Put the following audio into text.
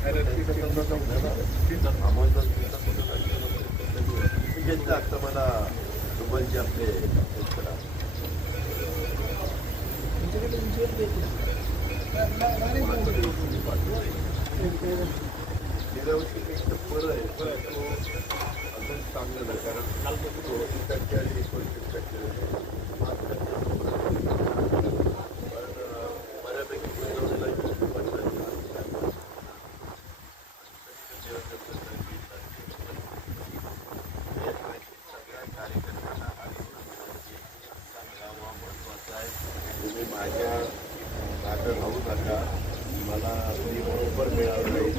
घेतलं आता मला दुबईचे आपले निरावशी एक तर परत आहे पण तो अजून चांगलं नाही कारण माझ्या माझा भाऊ आता मला बरोबर मिळालं नाही